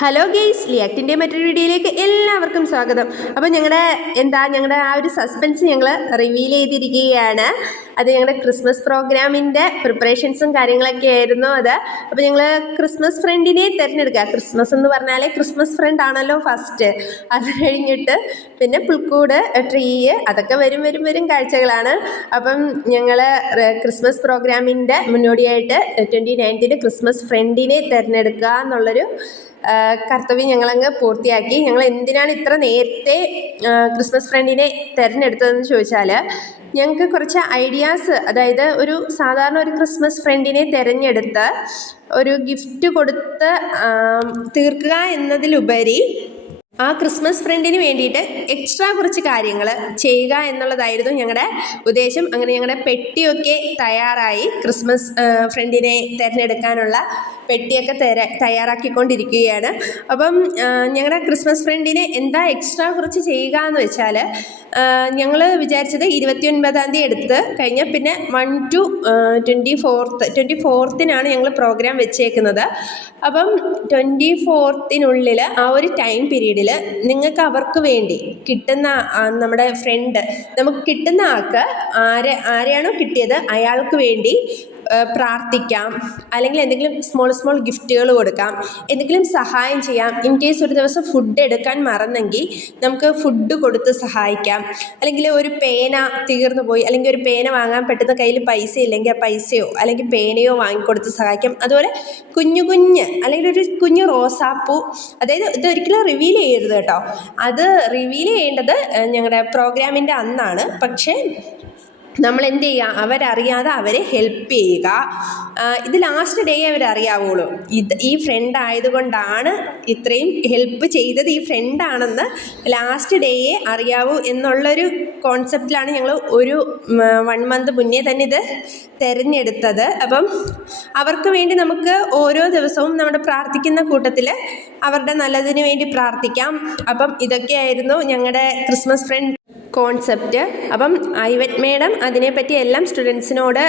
Hello guys, ലിയാക്ടിൻ്റെ മറ്റൊരു വീഡിയോയിലേക്ക് എല്ലാവർക്കും സ്വാഗതം. അപ്പോൾ ഞങ്ങളുടെ ആ ഒരു സസ്പെൻസ് ഞങ്ങൾ റിവീൽ ചെയ്തിരിക്കുകയാണ്. അത് ഞങ്ങളുടെ ക്രിസ്മസ് പ്രോഗ്രാമിൻ്റെ പ്രിപ്പറേഷൻസും കാര്യങ്ങളൊക്കെ ആയിരുന്നു അത്. അപ്പോൾ ഞങ്ങൾ ക്രിസ്മസ് ഫ്രണ്ടിനെ തിരഞ്ഞെടുക്കുക. ക്രിസ്മസ് എന്ന് പറഞ്ഞാൽ ക്രിസ്മസ് ഫ്രണ്ട് ആണല്ലോ ഫസ്റ്റ്. അത് കഴിഞ്ഞിട്ട് പിന്നെ പുൽക്കൂട്, ട്രീ, അതൊക്കെ വരും കാഴ്ചകളാണ്. അപ്പം ഞങ്ങൾ ക്രിസ്മസ് പ്രോഗ്രാമിൻ്റെ മുന്നോടിയായിട്ട് 29th ക്രിസ്മസ് ഫ്രണ്ടിനെ തിരഞ്ഞെടുക്കുക എന്നുള്ളൊരു കർത്തവ്യം ഞങ്ങളങ്ങ് പൂർത്തിയാക്കി. ഞങ്ങൾ എന്തിനാണ് ഇത്ര നേരത്തെ ക്രിസ്മസ് ഫ്രണ്ടിനെ തിരഞ്ഞെടുത്തതെന്ന് ചോദിച്ചാൽ, ഞങ്ങൾക്ക് കുറച്ച് ഐഡിയാസ്, അതായത് സാധാരണ ഒരു ക്രിസ്മസ് ഫ്രണ്ടിനെ തിരഞ്ഞെടുത്ത് ഒരു ഗിഫ്റ്റ് കൊടുത്ത് തീർക്കുക എന്നതിലുപരി ആ ക്രിസ്മസ് ഫ്രണ്ടിന് വേണ്ടിയിട്ട് എക്സ്ട്രാ കുറച്ച് കാര്യങ്ങൾ ചെയ്യുക എന്നുള്ളതായിരുന്നു ഞങ്ങളുടെ ഉദ്ദേശം. അങ്ങനെ ഞങ്ങളുടെ പെട്ടിയൊക്കെ തയ്യാറായി. ക്രിസ്മസ് ഫ്രണ്ടിനെ തിരഞ്ഞെടുക്കാനുള്ള പെട്ടിയൊക്കെ തയ്യാറാക്കിക്കൊണ്ടിരിക്കുകയാണ്. അപ്പം ഞങ്ങളുടെ ക്രിസ്മസ് ഫ്രണ്ടിന് എന്താ എക്സ്ട്രാ കുറച്ച് ചെയ്യുക എന്ന് വെച്ചാൽ, ഞങ്ങൾ വിചാരിച്ചത് 29th എടുത്ത് കഴിഞ്ഞാൽ പിന്നെ 1 to 24th ഞങ്ങൾ പ്രോഗ്രാം വെച്ചേക്കുന്നത്. അപ്പം 24th ആ ഒരു ടൈം പീരീഡിൽ നിങ്ങൾക്ക് അവർക്ക് വേണ്ടി കിട്ടുന്ന നമ്മുടെ ഫ്രണ്ട്, നമുക്ക് കിട്ടുന്ന ആൾക്ക് ആരെയാണോ കിട്ടിയത് അയാൾക്ക് വേണ്ടി പ്രാർത്ഥിക്കാം, അല്ലെങ്കിൽ എന്തെങ്കിലും സ്മോൾ ഗിഫ്റ്റുകൾ കൊടുക്കാം, എന്തെങ്കിലും സഹായം ചെയ്യാം. ഇൻ കേസ് ഒരു ദിവസം ഫുഡ് എടുക്കാൻ മറന്നെങ്കിൽ നമുക്ക് ഫുഡ് കൊടുത്ത് സഹായിക്കാം. അല്ലെങ്കിൽ ഒരു പേന തീർന്നു പോയി, അല്ലെങ്കിൽ ഒരു പേന വാങ്ങാൻ പെട്ടെന്ന് കയ്യിൽ പൈസ ഇല്ലെങ്കിൽ ആ പൈസയോ അല്ലെങ്കിൽ പേനയോ വാങ്ങിക്കൊടുത്ത് സഹായിക്കാം. അതുപോലെ കുഞ്ഞു അല്ലെങ്കിൽ ഒരു കുഞ്ഞു റോസാപ്പൂ, അതായത് ഇതൊരിക്കലും റിവീൽ ചെയ്യരുത് കേട്ടോ. അത് റിവീൽ ചെയ്യേണ്ടത് ഞങ്ങളുടെ പ്രോഗ്രാമിൻ്റെ അന്നാണ്. പക്ഷേ നമ്മൾ എന്ത് ചെയ്യുക, അവരറിയാതെ അവരെ ഹെൽപ്പ് ചെയ്യുക. ഇത് ലാസ്റ്റ് ഡേ അവരറിയാവുള്ളൂ. ഈ ഫ്രണ്ട് ആയതുകൊണ്ടാണ് ഇത്രയും ഹെൽപ്പ് ചെയ്തത്, ഈ ഫ്രണ്ടാണെന്ന് ലാസ്റ്റ് ഡേയെ അറിയാവൂ എന്നുള്ളൊരു കോൺസെപ്റ്റിലാണ് ഞങ്ങൾ ഒരു 1 month മുന്നേ തന്നെ ഇത് തിരഞ്ഞെടുത്തത്. അപ്പം അവർക്ക് വേണ്ടി നമുക്ക് ഓരോ ദിവസവും നമ്മുടെ പ്രാർത്ഥിക്കുന്ന കൂട്ടത്തിൽ അവരുടെ നല്ലതിന് വേണ്ടി പ്രാർത്ഥിക്കാം. അപ്പം ഇതൊക്കെയായിരുന്നു ഞങ്ങളുടെ ക്രിസ്മസ് ഫ്രണ്ട് കോൺസെപ്റ്റ്. അപ്പം ഐവറ്റ് മേഡം അതിനെപ്പറ്റി എല്ലാം സ്റ്റുഡൻസിനോട്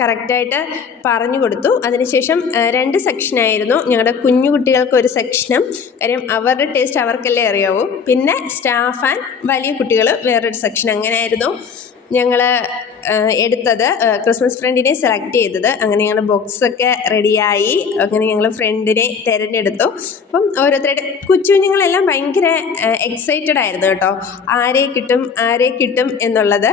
കറക്റ്റായിട്ട് പറഞ്ഞു കൊടുത്തു. അതിനുശേഷം 2 സെക്ഷനായിരുന്നു. ഞങ്ങളുടെ കുഞ്ഞു കുട്ടികൾക്ക് ഒരു സെക്ഷനും, കാര്യം അവരുടെ ടേസ്റ്റ് അവർക്കല്ലേ അറിയാവൂ. പിന്നെ സ്റ്റാഫ് ആൻഡ് വലിയ കുട്ടികൾ വേറൊരു സെക്ഷൻ. അങ്ങനെയായിരുന്നു ഞങ്ങൾ എടുത്തത്, ക്രിസ്മസ് ഫ്രണ്ടിനെ സെലക്ട് ചെയ്തത്. അങ്ങനെ ഞങ്ങളുടെ ബോക്സൊക്കെ റെഡിയായി. അങ്ങനെ ഞങ്ങൾ ഫ്രണ്ടിനെ തിരഞ്ഞെടുത്തു. അപ്പം ഓരോരുത്തരുടെ കുഞ്ഞുങ്ങളെല്ലാം ഭയങ്കര എക്സൈറ്റഡ് ആയിരുന്നു കേട്ടോ, ആരെ കിട്ടും എന്നുള്ളത്.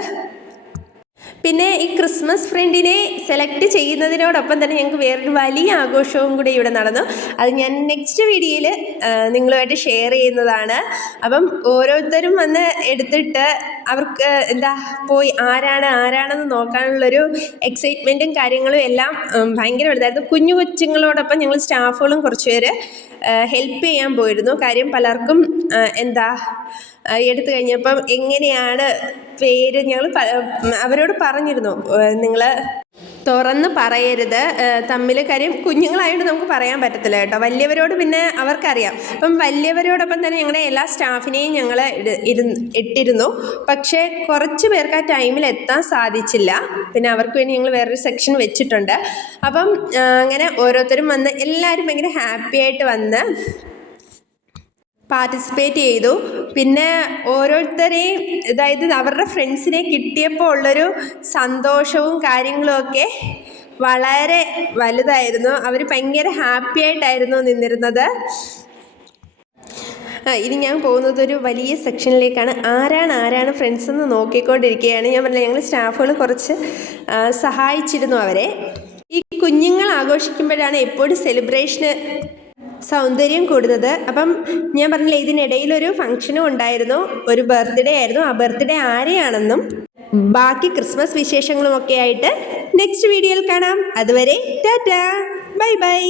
പിന്നെ ഈ ക്രിസ്മസ് ഫ്രണ്ടിനെ സെലക്ട് ചെയ്യുന്നതിനോടൊപ്പം തന്നെ ഞങ്ങൾക്ക് വേറൊരു വലിയ ആഘോഷവും കൂടി ഇവിടെ നടന്നു. അത് ഞാൻ നെക്സ്റ്റ് വീഡിയോയിൽ നിങ്ങളുമായിട്ട് ഷെയർ ചെയ്യുന്നതാണ്. അപ്പം ഓരോരുത്തരും വന്ന് എടുത്തിട്ട് അവർക്ക് പോയി ആരാണെന്ന് നോക്കാനുള്ളൊരു എക്സൈറ്റ്മെൻറ്റും കാര്യങ്ങളും എല്ലാം ഭയങ്കര വലുതായിരുന്നു. കൊച്ചുങ്ങളോടൊപ്പം ഞങ്ങൾ സ്റ്റാഫുകളും കുറച്ച് പേര് ഹെൽപ്പ് ചെയ്യാൻ പോയിരുന്നു. കാര്യം പലർക്കും എടുത്തു കഴിഞ്ഞപ്പം എങ്ങനെയാണ് പേര് ഞങ്ങൾ അവരോട് പറഞ്ഞിരുന്നു, നിങ്ങൾ തുറന്ന് പറയരുത് തമ്മിൽ. കാര്യം കുഞ്ഞുങ്ങളായതുകൊണ്ട് നമുക്ക് പറയാൻ പറ്റത്തില്ല കേട്ടോ. വലിയവരോട് പിന്നെ അവർക്കറിയാം. അപ്പം വലിയവരോടൊപ്പം തന്നെ ഞങ്ങളുടെ എല്ലാ സ്റ്റാഫിനെയും ഞങ്ങൾ ഇട്ടിരുന്നു. പക്ഷേ കുറച്ച് പേർക്ക് ആ ടൈമിൽ എത്താൻ സാധിച്ചില്ല. പിന്നെ അവർക്ക് വേണ്ടി ഞങ്ങൾ വേറൊരു സെക്ഷൻ വെച്ചിട്ടുണ്ട്. അപ്പം അങ്ങനെ ഓരോരുത്തരും വന്ന് എല്ലാവരും ഭയങ്കര ഹാപ്പി ആയിട്ട് വന്ന് പാർട്ടിസിപ്പേറ്റ് ചെയ്തു. പിന്നെ ഓരോരുത്തരെയും, അതായത് അവരുടെ ഫ്രണ്ട്സിനെ കിട്ടിയപ്പോൾ ഉള്ളൊരു സന്തോഷവും കാര്യങ്ങളുമൊക്കെ വളരെ വലുതായിരുന്നു. അവർ ഭയങ്കര ഹാപ്പി ആയിട്ടായിരുന്നു നിന്നിരുന്നത്. ഇനി ഞാൻ പോകുന്നത് ഒരു വലിയ സെക്ഷനിലേക്കാണ്. ആരാണ് ഫ്രണ്ട്സ് എന്ന് നോക്കിക്കൊണ്ടിരിക്കുകയാണ്. ഞാൻ പറഞ്ഞില്ല, ഞങ്ങൾ സ്റ്റാഫുകൾ കുറച്ച് സഹായിച്ചിരുന്നു അവരെ. ഈ കുഞ്ഞുങ്ങൾ ആഘോഷിക്കുമ്പോഴാണ് എപ്പോഴും സെലിബ്രേഷന് സൗന്ദര്യം കൂടുന്നത്. അപ്പം ഞാൻ പറഞ്ഞില്ലേ, ഇതിനിടയിലൊരു ഫംഗ്ഷനും ഉണ്ടായിരുന്നു, ഒരു ബർത്ത്ഡേ ആയിരുന്നു. ആ ബർത്ത്ഡേ ആരെയാണെന്നും ബാക്കി ക്രിസ്മസ് വിശേഷങ്ങളുമൊക്കെ ആയിട്ട് നെക്സ്റ്റ് വീഡിയോയിൽ കാണാം. അതുവരെ ടാറ്റാ, ബൈ.